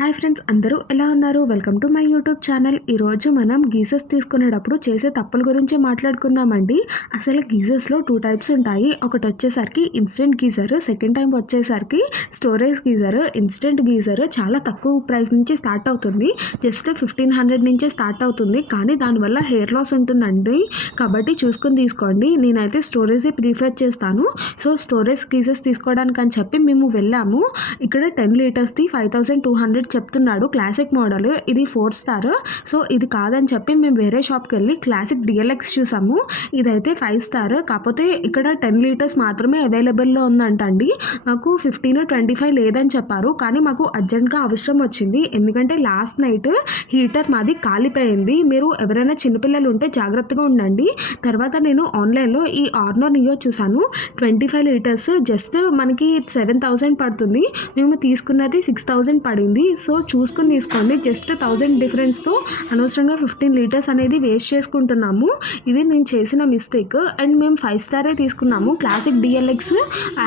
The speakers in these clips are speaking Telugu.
హాయ్ ఫ్రెండ్స్, అందరూ ఎలా ఉన్నారు? Welcome to my YouTube channel. ఈరోజు మనం గీజర్స్ తీసుకునేటప్పుడు చేసే తప్పుల గురించి మాట్లాడుకుందామండి. అసలు గీజర్స్లో 2 టైప్స్ ఉంటాయి. ఒకటి వచ్చేసరికి ఇన్స్టెంట్ గీజర్, సెకండ్ టైం వచ్చేసరికి స్టోరేజ్ గీజర్. ఇన్స్టెంట్ గీజర్ చాలా తక్కువ ప్రైస్ నుంచి స్టార్ట్ అవుతుంది. జస్ట్ 1500 నుంచే స్టార్ట్ అవుతుంది. కానీ దానివల్ల హెయిర్ లాస్ ఉంటుందండి. కాబట్టి చూసుకొని తీసుకోండి. నేనైతే స్టోరేజే ప్రిఫర్ చేస్తాను. సో స్టోరేజ్ గీజర్స్ తీసుకోవడానికి అని చెప్పి మేము వెళ్ళాము. ఇక్కడ 10 లీటర్స్ది 5200 చెప్తున్నాడు. క్లాసిక్ మోడల్, ఇది 4 స్టార్. సో ఇది కాదని చెప్పి మేము వేరే షాప్కి వెళ్ళి క్లాసిక్ డిఎల్ఎక్స్ చూసాము. ఇదైతే 5 స్టార్. కాకపోతే ఇక్కడ 10 లీటర్స్ మాత్రమే అవైలబుల్లో ఉందంటండి. మాకు 15-25 లేదని చెప్పారు. కానీ మాకు అర్జెంట్గా అవసరం వచ్చింది. ఎందుకంటే లాస్ట్ నైట్ హీటర్ మాది కాలిపోయింది. మీరు ఎవరైనా చిన్నపిల్లలు ఉంటే జాగ్రత్తగా ఉండండి. తర్వాత నేను ఆన్లైన్లో ఈ ఆర్నో నియో చూసాను. 25 లీటర్స్ జస్ట్ మనకి 7000 పడుతుంది. మేము తీసుకున్నది 6000 పడింది. సో చూసుకుని తీసుకోండి. జస్ట్ 1000 డిఫరెన్స్తో అనవసరంగా 15 లీటర్స్ అనేది వేస్ట్ చేసుకుంటున్నాము. ఇది నేను చేసిన మిస్టేక్. అండ్ మేము 5 స్టారే తీసుకున్నాము. క్లాసిక్ డిఎల్ఎక్స్,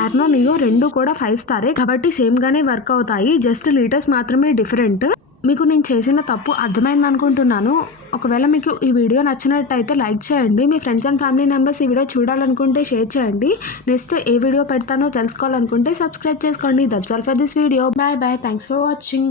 ఆర్నో నియో రెండు కూడా 5 స్టారే కాబట్టి సేమ్గానే వర్క్ అవుతాయి. జస్ట్ లీటర్స్ మాత్రమే డిఫరెంట్. మీకు నేను చేసిన తప్పు అర్థమైంది అనుకుంటున్నాను. ఒకవేళ మీకు ఈ వీడియో నచ్చినట్టయితే లైక్ చేయండి. మీ ఫ్రెండ్స్ అండ్ ఫ్యామిలీ మెంబర్స్ ఈ వీడియో చూడాలనుకుంటే షేర్ చేయండి. నెక్స్ట్ ఏ వీడియో పెడతానో తెలుసుకోవాలనుకుంటే సబ్స్క్రైబ్ చేసుకోండి. That's all for this video. Bye bye. Thanks for watching.